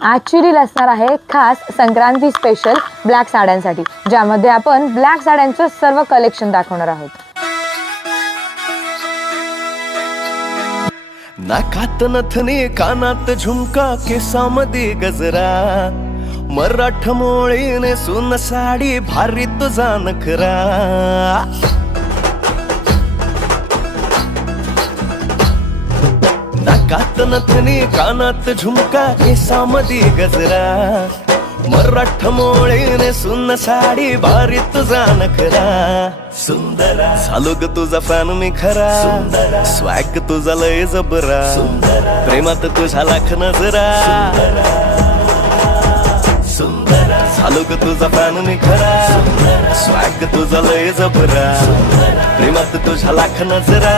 Actually असणार आहे खास संक्रांती स्पेशल ब्लॅक साड्यांसाठी, ज्यामध्ये आपण ब्लॅक साड्यांचं सर्व कलेक्शन दाखवणार आहोत. नाकात नथनी कानात झुमका केसामध्ये गजरा, मराठ मोळीने सुन साडी भारी तुझा नखरा. नाकात नथनी कानात झुमका केसामध्ये गजरा, मराठ मोळीने सुन साडी भारी तुझा नखरा. सुंदरा झालो ग तुझा फॅन मी खरा, स्वॅग तुझा लय जबरा, प्रेमात तुझा लाख नजरा. सुंदरा झालो ग तुझा फॅन मी खरा, स्वॅग तुझा लय जबरा, प्रेमात तुझा लाख नजरा.